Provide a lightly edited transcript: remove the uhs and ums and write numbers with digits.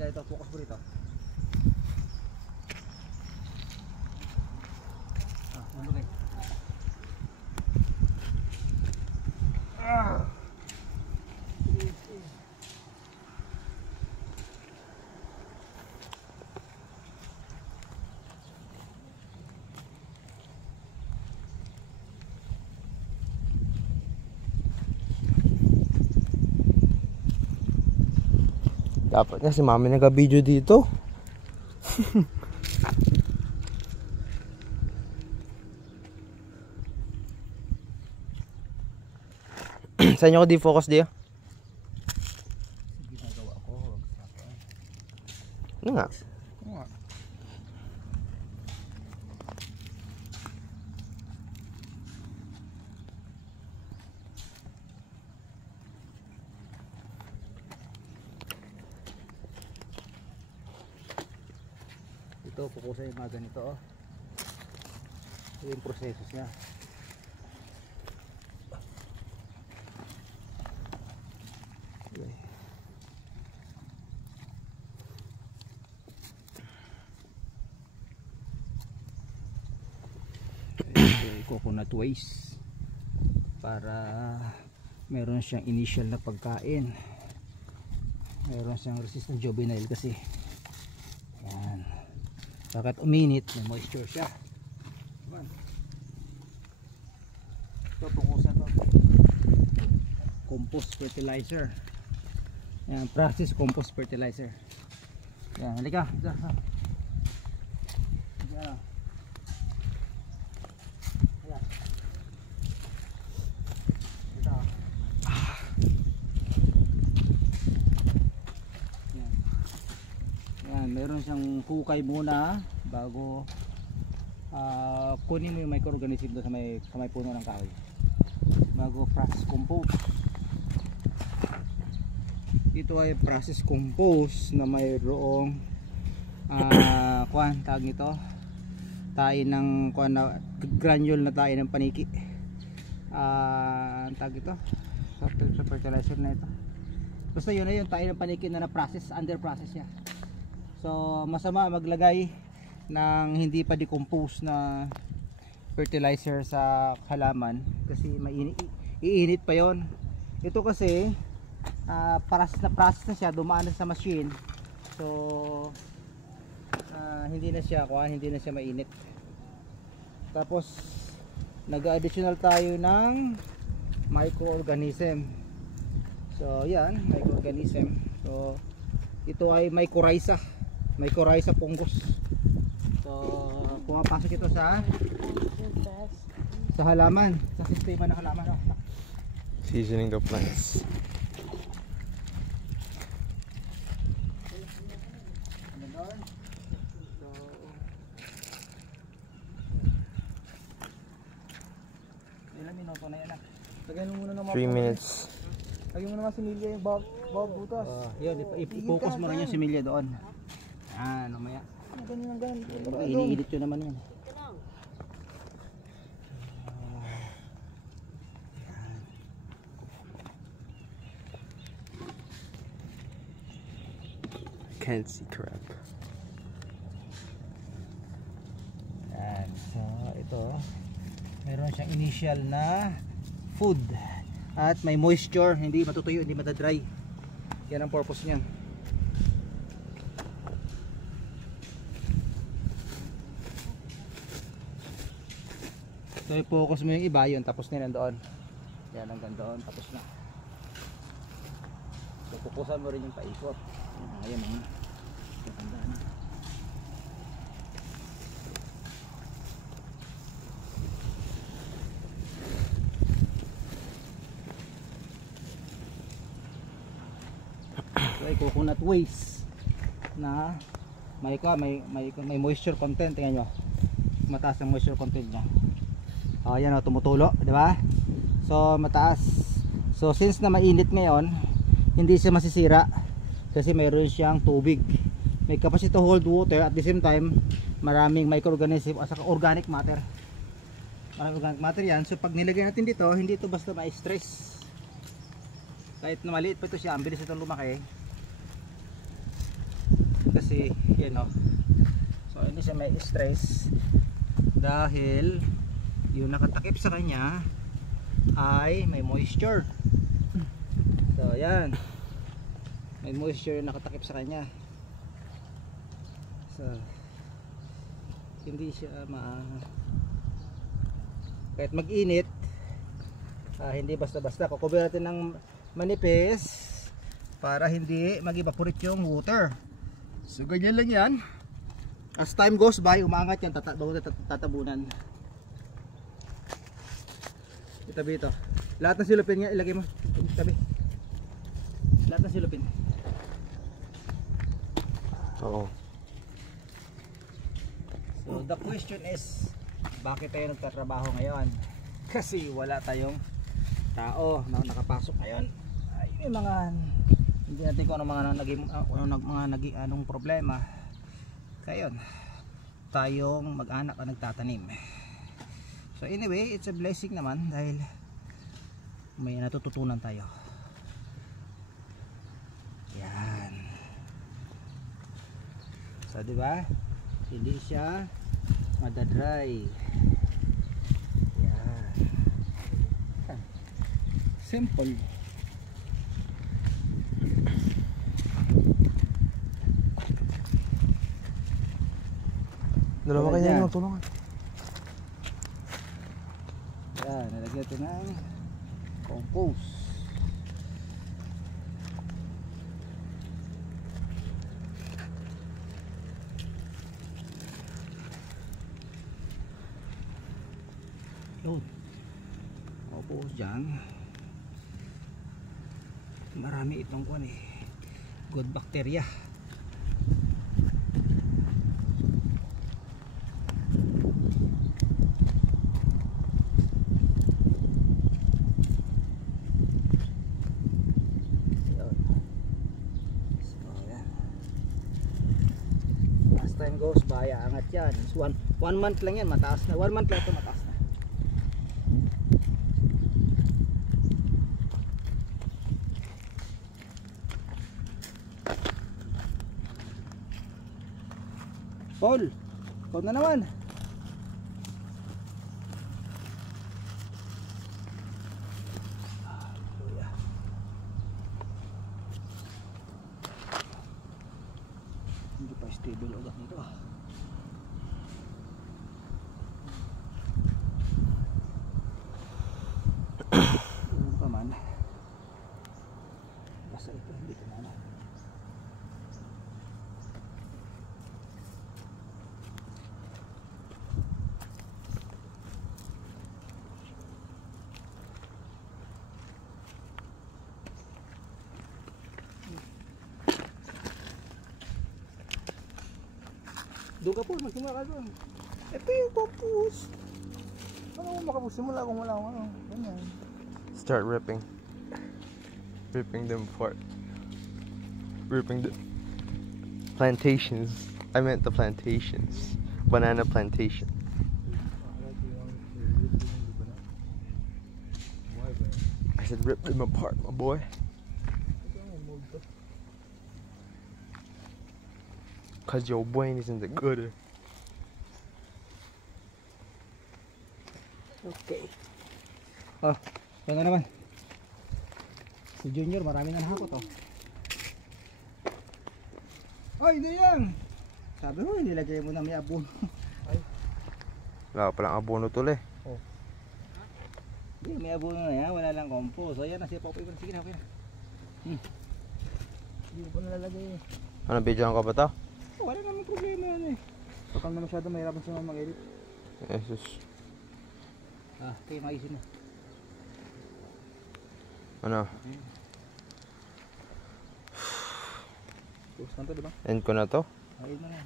Halika ito, focus mo rito. Malugay. Dapat nga si mami nag-video dito. Saan nyo ko di-focus di? Ginagawa ko. Ano nga? Ito, pukusa yung mga ganito. Oh. Ito yung proseso niya. Coconut waste para meron siyang initial na pagkain, meron siyang resistant juvenile kasi yan, bakit uminit may moisture siya. Ito pukusan to, compost fertilizer, yan, process compost fertilizer. Yan, halika yan. Meron siyang hukay muna bago kunin mo yung microorganism doon sa may puno ng kahoy bago process compost. Ito ay process compost na mayroong kuan tawag nito, tayo ng kuan na granule na tayo ng paniki, tawag ito sa fertilizer na ito. Basta yun na yun, tayo ng paniki na process, under process siya. So masama maglagay ng hindi pa decompose na fertilizer sa halaman kasi iinit pa yon. Ito kasi process na siya, dumaan na sa machine. So hindi na siya mainit. Tapos nag-additional tayo ng microorganism. So yan, microorganism. So ito ay mycorrhiza fungus. So pumapasok ito sa halaman, sa sistema ng halaman. Seasoning the plants. Ilang minuto na yan? Lagyan mo muna ng 3 minutes. Lagyan mo naman similya yung bawag butas. Yun, i-focus mo rin yung similya doon. Yan, namaya. Ganyan. Iniinit yun naman yan. Can't see crap. Yan. So, ito. Meron siyang initial na food. At may moisture, hindi matutuyo, hindi matadry. Yan ang purpose niyan. So i-focus mo yung iba, yun tapos na nandoon. Yan hanggang doon, tapos na. So pupusan mo rin yung paikot. Ayan na. Tandaan na. Coconut waste na may moisture content. Tingnan nyo, mataas ang moisture content nya. Ayan o, tumutulo, di ba? So mataas. So since na mainit ngayon, hindi siya masisira kasi mayroon siyang tubig, may capacity to hold water. At the same time, maraming microorganism at saka organic matter. Maraming organic matter yan. So pag nilagay natin dito, hindi ito basta ma-stress. Kahit na maliit pa ito siya, ang bilis itong lumaki. kasi you know, so hindi siya may stress dahil yung nakatakip sa kanya ay may moisture. So yan, may moisture yung nakatakip sa kanya, so hindi siya kahit mag-init, hindi basta-basta kukubi natin ng manipis para hindi mag-evaporate yung water. So ganyan lang yan. As time goes by, umangat yan, tatabunan. Itabi ito. Lahat ng silupin nga ilagay mo. Itabi. Lahat ng silupin. Oo. So the question is, bakit tayo nagtatrabaho ngayon? Kasi wala tayong tao na nakapasok ngayon. Ay, may mga hindi natin kung anong mga naging anong problema. Kaya yun, tayong mag-anak ang nagtatanim. So anyway, it's a blessing naman dahil may natututunan tayo. Yan. So diba, hindi siya madadry. Yan. Simple. Dalawa Tulad kanya yan. yung tulungan. Yan, nalagyan natin ng compost. Yun. Compost dyan. Marami itong kuwan eh. Good bacteria. Time goes by, angat yan. One month lang yan, mataas na. 1 month lang ito, mataas na. Paul, ikaw na naman. Hindi pa stable ugat nito. Ano pa man. Basta ito, hindi ko na. Doon ka po, magsimula ka doon. Ito yung compost. Paano mo makapagsimula kung wala akong ano? Ganyan. Start ripping. Ripping them apart. Ripping the plantations. I meant the plantations. Banana plantation. I said rip them apart, my boy. Cause your brain is in the gutter. Okay. Oh, ito na naman. Si Junior, marami na nahakot oh. Ay, hindi yan. Sabi mo, nilagay mo na may abono. Wala palang abono tol eh. Hindi, may abono na yan. Wala lang compost. So, yan na siya. Sige na, okay na. Hindi ko pa nalalagay eh. Ano, videoan ka ba to? Oh, wala namang problema yan eh. Kapag na masyado mahirapan siya mag-edit. Jesus. Kaya maisin na. Ano? Tapos na to, diba? End ko na to? Ayun na lang.